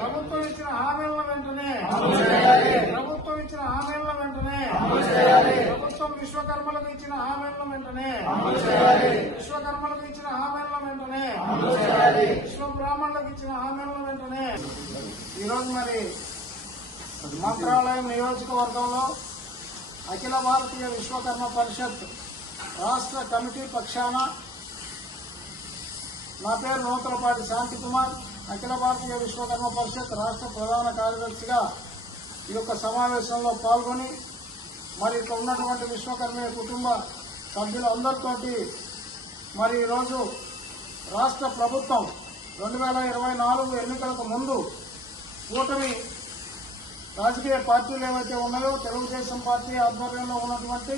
ప్రభుత్వం ఇచ్చిన హామీల వెంటనే ప్రభుత్వం విశ్వకర్మలకు ఇచ్చిన హామీల వెంటనే విశ్వ బ్రాహ్మణులకు ఇచ్చిన హామీల వెంటనే ఈరోజు మరి మంత్రాలయం నియోజకవర్గంలో అఖిల భారతీయ విశ్వకర్మ పరిషత్ రాష్ట్ర కమిటీ పక్షాన నా పేరు నూతలపాటి శాంతి కుమార్, అఖిల భారతీయ విశ్వకర్మ పరిషత్ రాష్ట్ర ప్రధాన కార్యదర్శిగా ఈ యొక్క సమావేశంలో పాల్గొని మరి ఇక్కడ ఉన్నటువంటి విశ్వకర్మ కుటుంబ సభ్యులందరితోటి మరి ఈరోజు రాష్ట్ర ప్రభుత్వం 2024 ఎన్నికలకు ముందు కూటమి రాజకీయ పార్టీలు ఏవైతే ఉన్నాయో తెలుగుదేశం పార్టీ ఆధ్వర్యంలో ఉన్నటువంటి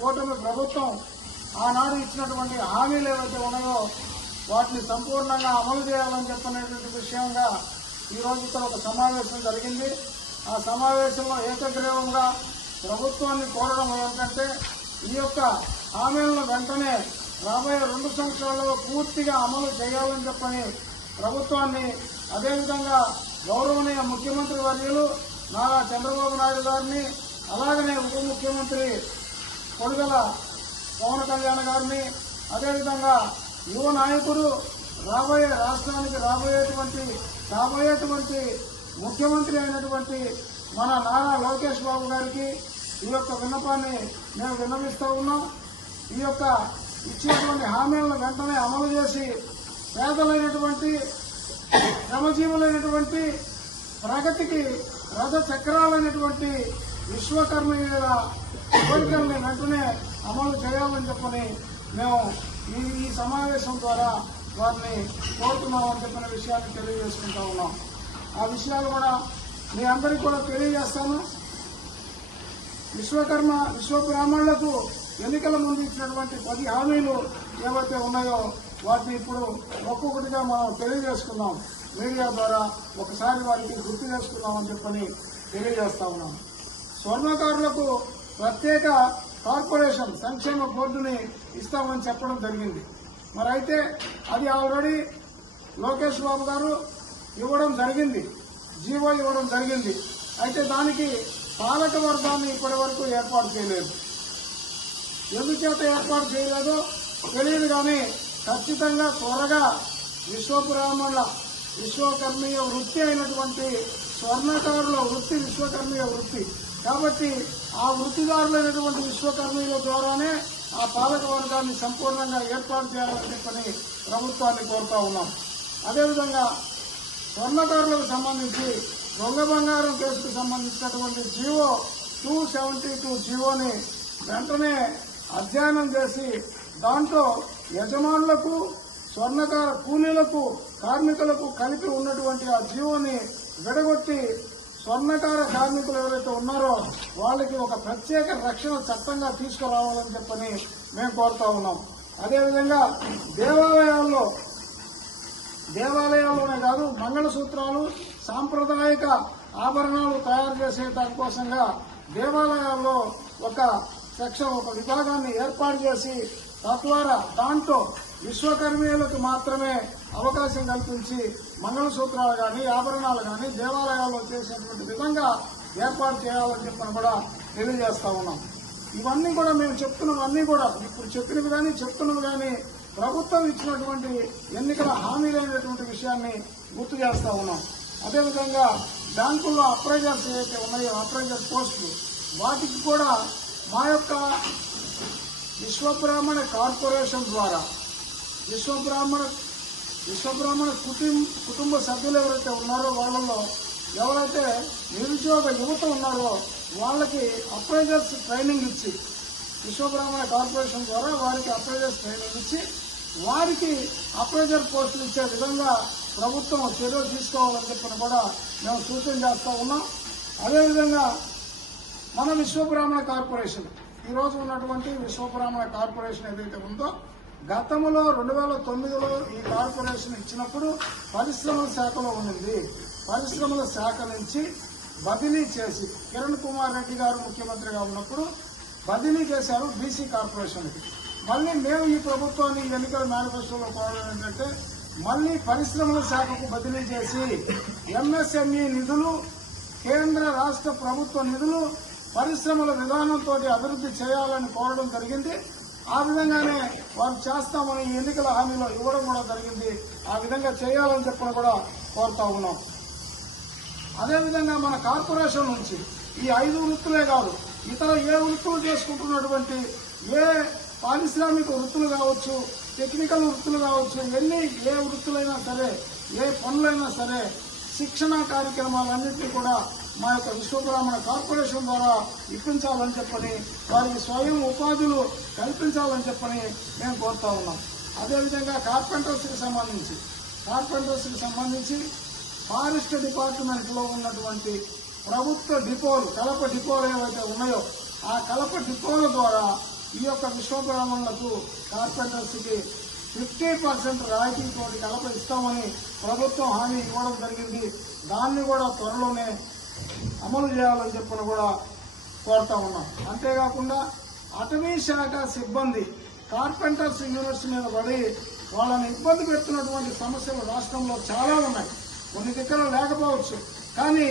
కూటమి ప్రభుత్వం ఆనాడు ఇచ్చినటువంటి హామీలు ఏవైతే ఉన్నాయో వాటిని సంపూర్ణంగా అమలు చేయాలని చెప్పినటువంటి విషయంగా ఈరోజు ఇక్కడ ఒక సమావేశం జరిగింది. ఆ సమావేశంలో ఏకగ్రీవంగా ప్రభుత్వాన్ని కోరడం ఏంటంటే ఈ యొక్క హామీలను వెంటనే రాబోయే 2 సంవత్సరాల్లో పూర్తిగా అమలు చేయాలని చెప్పని ప్రభుత్వాన్ని, అదేవిధంగా గౌరవనీయ ముఖ్యమంత్రి వర్యులు నారా చంద్రబాబు నాయుడు గారిని, అలాగనే ఉప ముఖ్యమంత్రి కొడుగల పవన్ కళ్యాణ్ గారిని, అదేవిధంగా యువ నాయకుడు రాష్ట్రానికి రాబోయేటువంటి ముఖ్యమంత్రి అయినటువంటి మన నారా లోకేష్ బాబు గారికి ఈ యొక్క విన్నపాన్ని మేము విన్నవిస్తూ ఉన్నాం. ఈ యొక్క ఇచ్చినటువంటి హామీలను వెంటనే అమలు చేసి పేదలైనటువంటి శ్రమజీవులైనటువంటి ప్రగతికి రథ చక్రాలైనటువంటి విశ్వకర్మీయుల కోరికల్ని వెంటనే అమలు చేయాలని చెప్పని మేము ఈ సమావేశం ద్వారా వారిని కోరుతున్నామని చెప్పిన విషయాన్ని తెలియజేసుకుంటా ఉన్నాం. ఆ విషయాలు కూడా మీ అందరికీ కూడా తెలియజేస్తాను. విశ్వ బ్రాహ్మణులకు ఎన్నికల ముందు ఇచ్చినటువంటి 10 హామీలు ఏవైతే ఉన్నాయో వాటిని ఇప్పుడు ఒక్కొక్కటిగా మనం తెలియజేసుకున్నాం. మీడియా ద్వారా ఒకసారి వారికి గుర్తు చేసుకున్నామని చెప్పని తెలియజేస్తా ఉన్నాం. స్వర్ణకారులకు ప్రత్యేక కార్పొరేషన్ సంక్షేమ బోర్డుని ఇస్తామని చెప్పడం జరిగింది. మరి అయితే అది ఆల్రెడీ లోకేష్ బాబు గారు ఇవ్వడం జరిగింది, జీవో ఇవ్వడం జరిగింది. అయితే దానికి పాలక వర్గాన్ని ఇప్పటి వరకు ఏర్పాటు చేయలేదు. ఎందుచేత ఏర్పాటు చేయలేదో తెలియదు, కానీ ఖచ్చితంగా త్వరగా విశ్వకర్మీయ వృత్తి అయినటువంటి స్వర్ణకారుల వృత్తి విశ్వకర్మీయ వృత్తి కాబట్టి ఆ వృత్తిదారులైనటువంటి విశ్వకర్మీల ద్వారానే ఆ పాలక వర్గాన్ని సంపూర్ణంగా ఏర్పాటు చేయాలని చెప్పని ప్రభుత్వాన్ని కోరుతా ఉన్నాం. అదేవిధంగా స్వర్ణకారులకు సంబంధించి దొంగ బంగారం కేసుకు సంబంధించినటువంటి జీవో 272 జీవోని వెంటనే అధ్యయనం చేసి దాంట్లో యజమానులకు, స్వర్ణకార కూలీలకు, కార్మికులకు కలిపి ఉన్నటువంటి ఆ జీవోని విడగొట్టి స్వర్ణకార కార్మికులు ఎవరైతే ఉన్నారో వాళ్ళకి ఒక ప్రత్యేక రక్షణ చట్టంగా తీసుకురావాలని చెప్పని మేము కోరుతా ఉన్నాం. అదేవిధంగా దేవాలయాల్లోనే కాదు, మంగళసూత్రాలు, సాంప్రదాయిక ఆభరణాలు తయారు చేసే దానికోసంగా దేవాలయాల్లో ఒక విభాగాన్ని ఏర్పాటు చేసి తద్వారా దాంట్లో విశ్వకర్మీయులకు మాత్రమే అవకాశం కల్పించి మంగళసూత్రాలు కానీ ఆభరణాలు కానీ దేవాలయాల్లో చేసేటువంటి విధంగా ఏర్పాటు చేయాలని చెప్పని కూడా తెలియజేస్తా ఉన్నాం. ఇవన్నీ కూడా మేము చెప్తున్నవన్నీ కూడా ఇప్పుడు చెప్తున్నవి కానీ ప్రభుత్వం ఇచ్చినటువంటి ఎన్నికల హామీలైనటువంటి విషయాన్ని గుర్తు చేస్తా ఉన్నాం. అదేవిధంగా బ్యాంకుల్లో అప్రైజర్స్ ఏవైతే ఉన్నాయో అప్రైజర్ పోస్టులు వాటికి కూడా మా యొక్క విశ్వబ్రాహ్మణ కార్పొరేషన్ ద్వారా విశ్వబ్రాహ్మణ కుటుంబ సభ్యులు ఎవరైతే ఉన్నారో వాళ్ళలో ఎవరైతే నిరుద్యోగ యువత ఉన్నారో వాళ్ళకి అప్రైజర్స్ ట్రైనింగ్ ఇచ్చి విశ్వబ్రాహ్మణ కార్పొరేషన్ ద్వారా వారికి అప్రైజర్స్ ట్రైనింగ్ ఇచ్చి వారికి అప్రైజర్ పోస్టులు ఇచ్చే విధంగా ప్రభుత్వం చర్యలు తీసుకోవాలని చెప్పని కూడా మేము సూచన చేస్తా ఉన్నాం. అదేవిధంగా మన విశ్వబ్రాహ్మణ కార్పొరేషన్ ఈరోజు ఉన్నటువంటి విశ్వబ్రాహ్మణ కార్పొరేషన్ ఏదైతే ఉందో గతంలో 2009లో ఈ కార్పొరేషన్ ఇచ్చినప్పుడు పరిశ్రమల శాఖలో ఉండింది. పరిశ్రమల శాఖ నుంచి బదిలీ చేసి కిరణ్ కుమార్ రెడ్డి గారు ముఖ్యమంత్రిగా ఉన్నప్పుడు బదిలీ చేశారు బీసీ కార్పొరేషన్కి. మళ్ళీ మేము ఈ ప్రభుత్వాన్ని ఎన్నికల మేనిఫెస్టోలో కోరడం ఏంటంటే మళ్లీ పరిశ్రమల శాఖకు బదిలీ చేసి ఎంఎస్ఎంఈ నిధులు, కేంద్ర రాష్ట్ర ప్రభుత్వ నిధులు పరిశ్రమల విధానంతో అభివృద్ధి చేయాలని కోరడం జరిగింది. ఆ విధంగానే వారు చేస్తామని ఎన్నికల హామీలో ఇవ్వడం కూడా జరిగింది. ఆ విధంగా చేయాలని చెప్పని కూడా కోరుతా ఉన్నాం. అదేవిధంగా మన కార్పొరేషన్ నుంచి ఈ 5 వృత్తులే కాదు, ఇతర ఏ వృత్తులు చేసుకుంటున్నటువంటి ఏ పారిశ్రామిక వృత్తులు కావచ్చు, టెక్నికల్ వృత్తులు కావచ్చు, ఏ వృత్తులైనా సరే, ఏ పనులైనా సరే, శిక్షణ కార్యక్రమాలన్నింటినీ కూడా మా యొక్క విశ్వబ్రాహ్మణ కార్పొరేషన్ ద్వారా ఇప్పించాలని చెప్పని, వారికి స్వయం ఉపాధులు కల్పించాలని చెప్పని మేము కోరుతా ఉన్నాం. అదేవిధంగా కార్పెంటర్స్కి సంబంధించి ఫారెస్ట్ డిపార్ట్మెంట్ లో ఉన్నటువంటి ప్రభుత్వ డిపోలు, కలప డిపోలు ఏవైతే ఉన్నాయో ఆ కలప డిపోల ద్వారా ఈ యొక్క విశ్వబ్రాహ్మణులకు కార్పెంటర్స్ కి 50% రాయితీతో కలప ఇస్తామని ప్రభుత్వం హామీ ఇవ్వడం జరిగింది. దాన్ని కూడా త్వరలోనే అమలు చేయాలని చెప్పని కూడా కోరుతా ఉన్నాం. అంతేకాకుండా అటవీ శాఖ సిబ్బంది కార్పెంటర్స్ యూనిట్స్ మీద పడి వాళ్ళని ఇబ్బంది పెడుతున్నటువంటి సమస్యలు రాష్ట్రంలో చాలా ఉన్నాయి. కొన్ని దగ్గర లేకపోవచ్చు, కానీ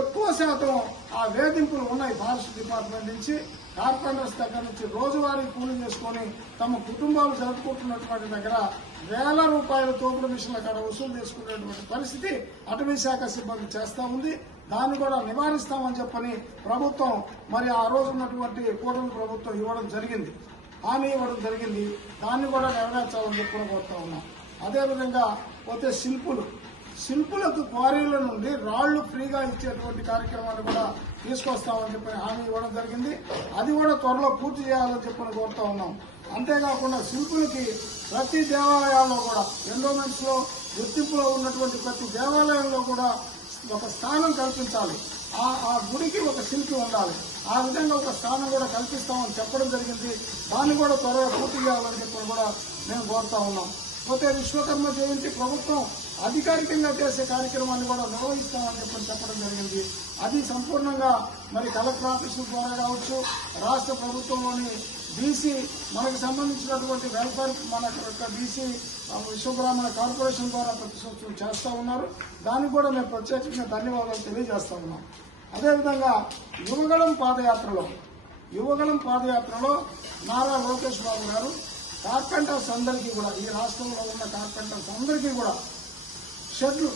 ఎక్కువ శాతం ఆ వేధింపులు ఉన్నాయి. ఫారెస్ట్ డిపార్ట్మెంట్ నుంచి, కార్పెంటర్స్ దగ్గర నుంచి రోజువారీ కూలీ చేసుకుని తమ కుటుంబాలు జరుపుకుంటున్నటువంటి దగ్గర వేల రూపాయల తోపుడు మిషన్ల కాడ వసూలు చేసుకునేటువంటి పరిస్థితి అటవీ శాఖ సిబ్బంది చేస్తా ఉంది. దాన్ని కూడా నివారిస్తామని చెప్పని ప్రభుత్వం మరి ఆ రోజు ఉన్నటువంటి కూటమి ప్రభుత్వం హామీ ఇవ్వడం జరిగింది. దాన్ని కూడా నెరవేర్చాలని చెప్పి కోరుతా ఉన్నాం. అదేవిధంగా పోతే శిల్పులకు క్వారీల నుండి రాళ్లు ఫ్రీగా ఇచ్చేటువంటి కార్యక్రమాన్ని కూడా తీసుకొస్తామని చెప్పి హామీ ఇవ్వడం జరిగింది. అది కూడా త్వరలో పూర్తి చేయాలని చెప్పని కోరుతా ఉన్నాం. అంతేకాకుండా శిల్పులకి ప్రతి దేవాలయాల్లో కూడా ఎండోమెంట్స్ లో గుర్తింపులో ఉన్నటువంటి ప్రతి దేవాలయంలో కూడా ఒక స్థానం కల్పించాలి. ఆ గుడికి ఒక శిల్పి ఉండాలి. ఆ విధంగా ఒక స్థానం కూడా కల్పిస్తామని చెప్పడం జరిగింది. దాన్ని కూడా త్వరగా పూర్తి చేయాలని చెప్పి కూడా మేము కోరుతా ఉన్నాం. పోతే విశ్వకర్మ జయంతి ప్రభుత్వం అధికారికంగా చేసే కార్యక్రమాన్ని కూడా నిర్వహిస్తామని చెప్పడం జరిగింది. అది సంపూర్ణంగా మరి కలెక్టర్ ఆఫీసుల ద్వారా కావచ్చు, రాష్ట్ర ప్రభుత్వంలోని బీసీ మనకు సంబంధించినటువంటి వెల్ఫేర్ మన బీసీ విశ్వబ్రాహ్మణ కార్పొరేషన్ ద్వారా ప్రతి సంవత్సరం చేస్తా ఉన్నారు. దానికి కూడా మేము ప్రత్యేకంగా ధన్యవాదాలు తెలియజేస్తా ఉన్నాం. అదేవిధంగా యువగళం పాదయాత్రలో నారా లోకేష్ బాబు గారు కార్పెంటర్స్ అందరికీ కూడా, ఈ రాష్ట్రంలో ఉన్న కార్పెంటర్స్ అందరికీ కూడా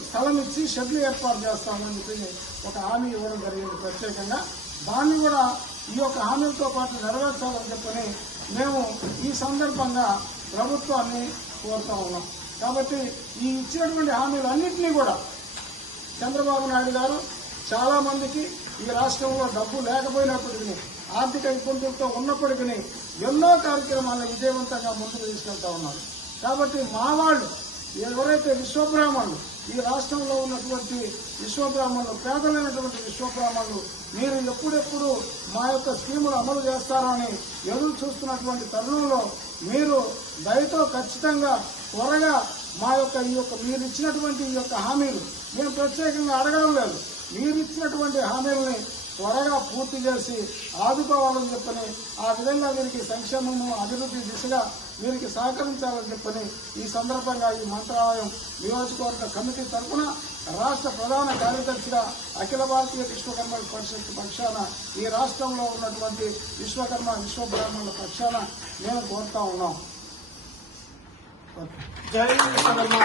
స్థలం ఇచ్చి షెడ్లు ఏర్పాటు చేస్తామని చెప్పి ఒక హామీ ఇవ్వడం జరిగింది ప్రత్యేకంగా. దాన్ని కూడా ఈ యొక్క హామీలతో పాటు నెరవేర్చాలని చెప్పని మేము ఈ సందర్భంగా ప్రభుత్వాన్ని కోరుతా ఉన్నాం. కాబట్టి ఈ ఇచ్చినటువంటి హామీలన్నింటినీ కూడా చంద్రబాబు నాయుడు గారు చాలా మందికి ఈ రాష్ట్రంలో డబ్బు లేకపోయినప్పటికీ, ఆర్థిక ఇబ్బందులతో ఉన్నప్పటికీ ఎన్నో కార్యక్రమాలను విజయవంతంగా ముందుకు తీసుకెళ్తా ఉన్నారు. కాబట్టి మా వాళ్ళు ఎవరైతే విశ్వబ్రాహ్మణులు, ఈ రాష్ట్రంలో ఉన్నటువంటి విశ్వబ్రాహ్మణులు, పేదలైనటువంటి విశ్వబ్రాహ్మణులు, మీరు ఎప్పుడెప్పుడు మా యొక్క స్కీములు అమలు చేస్తారో అని ఎదురు చూస్తున్నటువంటి తరుణంలో మీరు దయతో ఖచ్చితంగా త్వరగా మా యొక్క మీరు ఇచ్చినటువంటి ఈ యొక్క హామీలు మేము ప్రత్యేకంగా అడగడం లేదు, మీరు ఇచ్చినటువంటి హామీలని త్వరగా పూర్తి చేసి ఆదుకోవాలని చెప్పని, ఆ విధంగా వీరికి సంక్షేమము అభివృద్ధి దిశగా వీరికి సహకరించాలని చెప్పని ఈ సందర్భంగా ఈ మంత్రాలయం నియోజకవర్గ కమిటీ తరఫున రాష్ట్ర ప్రధాన కార్యదర్శిగా అఖిల భారతీయ విశ్వకర్మ పరిషత్ పక్షాన, ఈ రాష్ట్రంలో ఉన్నటువంటి విశ్వబ్రాహ్మణుల పక్షాన మేము కోరుతా ఉన్నాం. జై విశ్వకర్మ.